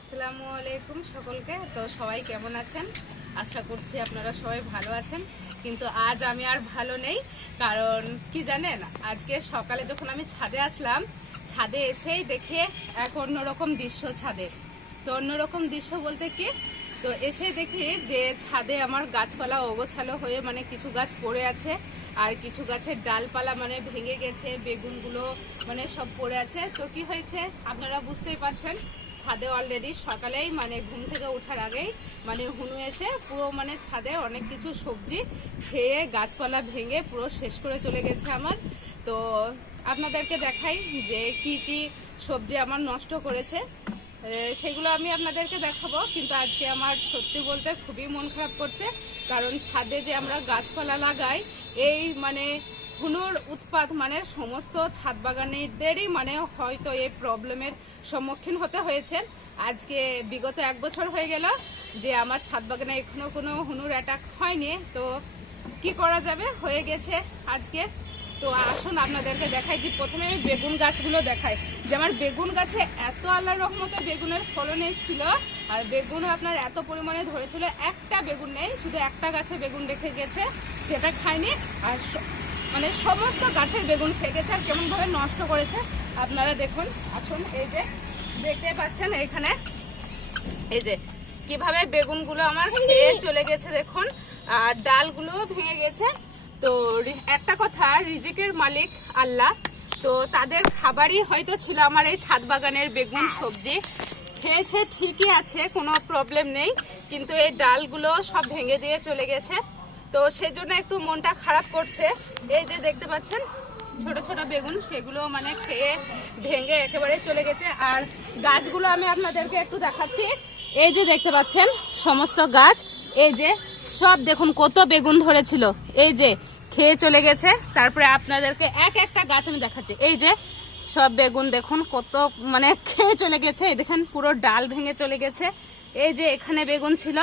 আসসালামু আলাইকুম সকলকে। তো সবাই কেমন আছেন? আশা করছি আপনারা সবাই ভালো আছেন, কিন্তু আজ আমি আর ভালো নেই। কারণ কি জানেন, আজকে সকালে যখন আমি ছাদে আসলাম, ছাদে এসেই দেখে এক অন্যরকম দৃশ্য ছাদে। তো অন্যরকম দৃশ্য বলতে কি, তো এসে দেখি যে ছাদে আমার গাছপালা অগোছালো হয়ে মানে কিছু গাছ পড়ে আছে, আর কিছু গাছের ডালপালা মানে ভেঙে গেছে, বেগুনগুলো মানে সব পড়ে আছে। তো কি হয়েছে আপনারা বুঝতেই পারছেন, ছাদে অলরেডি সকালেই মানে ঘুম থেকে ওঠার আগেই মানে হুনু এসে পুরো মানে ছাদে অনেক কিছু সবজি খেয়ে গাছপালা ভেঙে পুরো শেষ করে চলে গেছে আমার। তো আপনাদেরকে দেখাই যে কি কি সবজি আমার নষ্ট করেছে, সেগুলো আমি আপনাদেরকে দেখাবো। কিন্তু আজকে আমার সত্যি বলতে খুবই মন খারাপ করছে, কারণ ছাদে যে আমরা গাছপালা লাগাই, এই মানে হুনুর উৎপাত মানে সমস্ত ছাদ বাগানীদেরই মানে হয়তো এই প্রবলেমের সম্মুখীন হতে হয়েছে। আজকে বিগত 1 বছর হয়ে গেল যে আমার ছাদ বাগানে এখনো কোনো হুনুর অ্যাটাক হয়নি। তো কি করা যাবে, হয়ে গেছে আজকে। তো আসুন আপনাদেরকে দেখাই যে প্রথমে আমি বেগুন গাছগুলো দেখাই যে আমার বেগুন গাছে এত আল্লাহর রহমতে বেগুনের ফলন এসেছিল, আর বেগুন আপনার এত পরিমাণে ধরেছিল, একটা বেগুন নেই, শুধু একটা গাছে বেগুন রেখে গেছে, সেটা খায়নি। আর মানে সমস্ত গাছের বেগুন খেয়ে গেছে, আর কেমনভাবে নষ্ট করেছে আপনারা দেখুন। আসুন, এই যে দেখতে পাচ্ছেন এখানে, এই যে কিভাবে বেগুনগুলো আমার খেয়ে চলে গেছে দেখুন, আর ডালগুলো ভেঙে গেছে। তো একটা কথা, রিজিকের মালিক আল্লাহ, তো তাদের খাবারই হয়তো ছিল আমার এই ছাদ বাগানের বেগুন সবজি। খেয়েছে ঠিকই আছে, কোনো প্রবলেম নেই, কিন্তু এই ডালগুলো সব ভেঙে দিয়ে চলে গেছে। তো সেজন্য একটু মনটা খারাপ করছে। এই যে দেখতে পাচ্ছেন ছোট ছোট বেগুন, সেগুলো মানে খেয়ে ভেঙে একেবারে চলে গেছে। আর গাছগুলো আমি আপনাদেরকে একটু দেখাচ্ছি। এই যে দেখতে পাচ্ছেন সমস্ত গাছ, এই যে সব দেখুন কত বেগুন ধরেছিল, এই যে খেয়ে চলে গেছে। তারপরে আপনাদেরকে এক একটা গাছ আমি দেখাচ্ছি, এই যে সব বেগুন দেখুন কত মানে খেয়ে চলে গেছে। এই দেখেন পুরো ডাল ভেঙে চলে গেছে। এই যে এখানে বেগুন ছিল,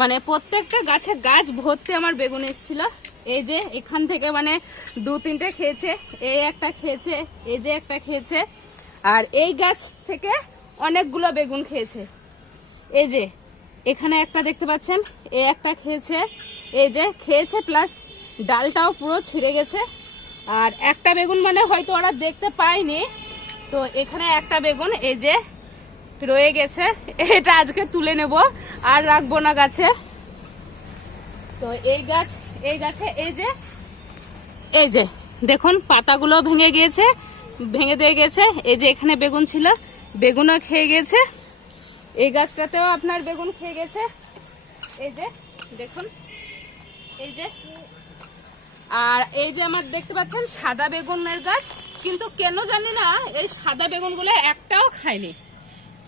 মানে প্রত্যেকটা গাছে গাছ ভর্তি আমার বেগুন এসেছিল। এই যে এখান থেকে মানে 2-3টে খেয়েছে, এই একটা খেয়েছে, এই যে একটা খেয়েছে, আর এই গাছ থেকে অনেকগুলো বেগুন খেয়েছে। এই যে এখানে একটা দেখতে পাচ্ছেন, এই একটা খেয়েছে, এই যে খেয়েছে, প্লাস ডালটাও পুরো ছিঁড়ে গেছে। আর একটা বেগুন মানে হয়তো ওরা দেখতে পায়নি, তো এখানে একটা বেগুন এই যে রয়ে গেছে, এটা আজকে তুলে নেব, আর রাখবো না গাছে। তো এই গাছে এই যে দেখুন পাতাগুলো ভেঙে গিয়েছে, ভেঙে দিয়ে গেছে। এই যে এখানে বেগুন ছিল, বেগুনও খেয়ে গেছে। এই গাছটাতেও আপনার বেগুন খেয়ে গেছে, এই যে দেখুন, এই যে। আর এই যে আমার দেখতে পাচ্ছেন সাদা বেগুনের গাছ, কিন্তু কেন জানি না এই সাদা বেগুনগুলো একটাও খায়নি,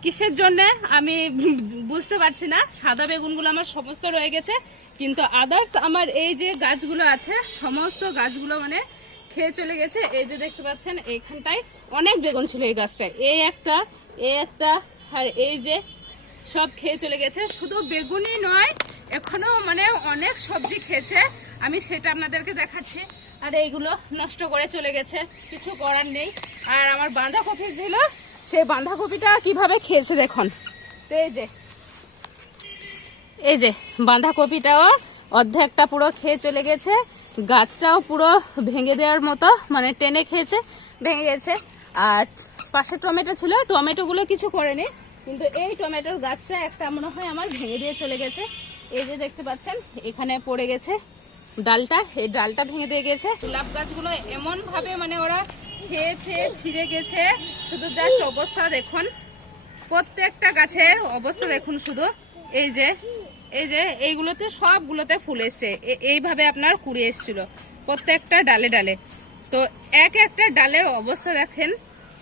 কিসের জন্য আমি বুঝতে পারছি না। সাদা বেগুনগুলো আমার সমস্ত রয়ে গেছে, কিন্তু আদার্স আমার এই যে গাছগুলো আছে সমস্ত গাছগুলো মানে খেয়ে চলে গেছে। এই যে দেখতে পাচ্ছেন এইখানটায় অনেক বেগুন ছিল এই গাছটায়, এই একটা, আর এই যে সব খেয়ে চলে গেছে। শুধু বেগুনই নয়, এখনো মানে অনেক সবজি খেয়েছে, আমি সেটা আপনাদেরকে দেখাচ্ছি। আর এইগুলো নষ্ট করে চলে গেছে, কিছু করার নেই। আর আমার বাঁধাকপি ছিল, সেই বাঁধাকপিটা কিভাবে খেয়েছে দেখুন। তো এই যে বাঁধাকপিটাও অর্ধেকটা পুরো খেয়ে চলে গেছে, গাছটাও পুরো ভেঙে দেওয়ার মতো মানে টেনে খেয়েছে, ভেঙে গেছে। আর পাশে টমেটো ছিল, টমেটোগুলো কিছু করেনি, কিন্তু এই টমেটোর গাছটা একটা মনে হয় আমার ভেঙে দিয়ে চলে গেছে। এই যে দেখতে পাচ্ছেন এখানে পড়ে গেছে ডালটা, এই ডালটা ভেঙে দিয়ে গেছে। গোলাপ গাছগুলো এমন ভাবে মানে ওরা খেয়েছে, ছিঁড়ে গেছে, শুধু জাস্ট অবস্থা দেখুন, প্রত্যেকটা গাছের অবস্থা দেখুন শুধু। এই যে এইগুলোতে সবগুলোতে ফুল এসছে, এইভাবে আপনার কুড়ি এসছিল প্রত্যেকটা ডালে ডালে। তো এক একটা ডালের অবস্থা দেখেন,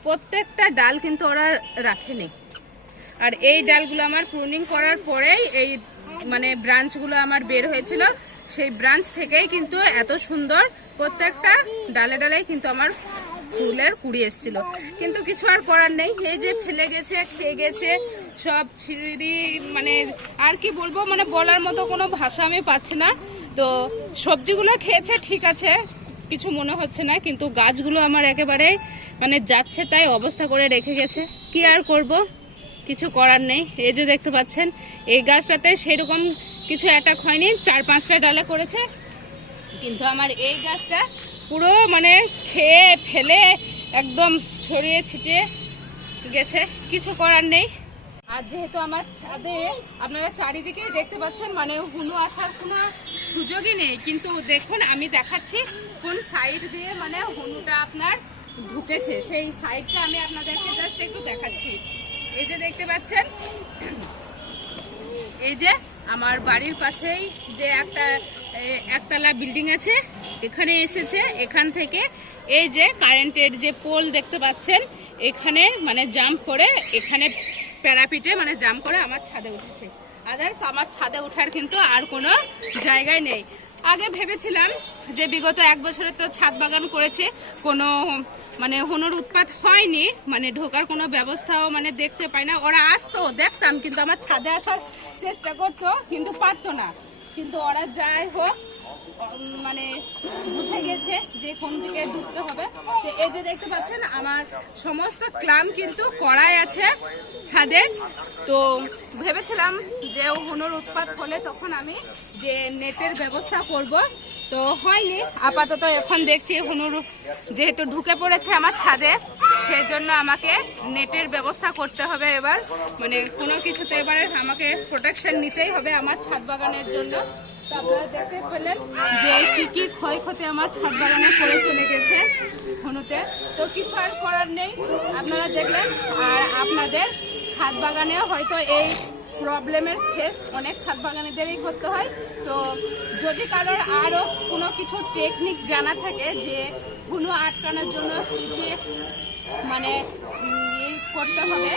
প্রত্যেকটা ডাল কিন্তু ওরা রাখেনি। আর এই ডালগুলো আমার প্রুনিং করার পরেই এই মানে ব্রাঞ্চগুলো আমার বের হয়েছিল, সেই ব্রাঞ্চ থেকেই কিন্তু এত সুন্দর প্রত্যেকটা ডালে ডালে কিন্তু আমার ফুলের কুড়ি এসেছিল। কিন্তু কিছু আর করার নেই, এই যে ফেলে গেছে, খেয়ে গেছে সব ছিঁড়ি, মানে আর কি বলবো, মানে বলার মতো কোনো ভাষা আমি পাচ্ছি না। তো সবজিগুলো খেয়েছে ঠিক আছে, কিছু মনে হচ্ছে না, কিন্তু গাছগুলো আমার একেবারেই মানে যাচ্ছে তাই অবস্থা করে রেখে গেছে। কি আর করব, কিছু করার নেই। এই যে দেখতে পাচ্ছেন এই গাছটাতে সেরকম কিছু অ্যাটাক হয়নি, 4-5টা ডালে করেছে, কিন্তু আমার এই গাছটা পুরো মানে খেয়ে ফেলে একদম ছড়িয়ে ছিটিয়ে গেছে, কিছু করার নেই। আর যেহেতু আমার ছাদে আপনারা চারিদিকেই দেখতে পাচ্ছেন মানে হুনু আসার কোনো সুযোগই নেই, কিন্তু দেখুন আমি দেখাচ্ছি কোন সাইড দিয়ে মানে হুনুটা আপনার ঢুকেছে, সেই সাইডটা আমি আপনাদেরকে জাস্ট একটু দেখাচ্ছি। এই যে দেখতে পাচ্ছেন, এই যে আমার বাড়ির পাশেই যে একতলা বিল্ডিং আছে, এখানে এসেছে, এখান থেকে এই যে কারেন্টের যে পোল দেখতে পাচ্ছেন এখানে মানে জাম্প করে, এখানে প্যারাপিটে মানে জাম্প করে আমার ছাদে উঠেছে। আদার্স আমার ছাদে ওঠার কিন্তু আর কোনো জায়গায় নেই। আগে ভেবেছিলাম যে বিগত 1 বছরে তো ছাদ বাগান করেছে, কোনো মানে হুনুর উৎপাত হয়নি, মানে ঢোকার কোনো ব্যবস্থাও মানে দেখতে পাই না। ওরা আসতো, দেখতাম, কিন্তু আমার ছাদে আসার চেষ্টা করতো কিন্তু পারতো না। কিন্তু ওরা যাই হোক মানে বুঝে গেছে যে কোন দিকে ঢুকতে হবে। তো এই যে দেখতে পাচ্ছেন আমার সমস্ত ক্লাম কিন্তু কড়াই আছে ছাদের। তো ভেবেছিলাম যে হুনুর উৎপাত হলে তখন আমি যে নেটের ব্যবস্থা করব, তো হয়নি। আপাতত এখন দেখছি হুনুর যেহেতু ঢুকে পড়েছে আমার ছাদে, সেই জন্য আমাকে নেটের ব্যবস্থা করতে হবে। এবার মানে কোনো কিছুতে এবার আমাকে প্রোটেকশন নিতেই হবে আমার ছাদ বাগানের জন্য। তো আপনারা দেখতে পেলেন যে কি কি ক্ষয়ক্ষতি আমার ছাদ বাগানে করে চলে গেছে হুনুতে। তো কিছু আর করার নেই, আপনারা দেখলেন। আর আপনাদের ছাদ বাগানেও হয়তো এই প্রবলেমের ফেস অনেক ছাদ বাগানেদেরই করতে হয়। তো যদি কারোর আরও কোনো কিছু টেকনিক জানা থাকে যে হুনু আটকানোর জন্য কী কী মানে করতে হবে,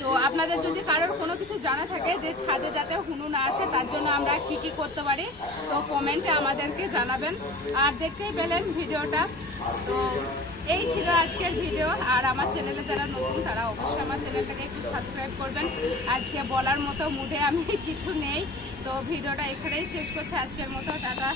তো আপনাদের যদি কারোর কোনো কিছু জানা থাকে যে ছাদে যাতে হুনু না আসে তার জন্য আমরা কি কি করতে পারি, তো কমেন্টে আমাদেরকে জানাবেন। আর দেখতেই পেলেন ভিডিওটা, তো এই ছিল আজকের ভিডিও। আর আমার চ্যানেলে যারা নতুন তারা অবশ্যই আমার চ্যানেলটাকে একটু সাবস্ক্রাইব করবেন। আজকে বলার মতো মুডে আমি কিছু নেই, তো ভিডিওটা এখানেই শেষ করছি আজকের মতো। টাটা।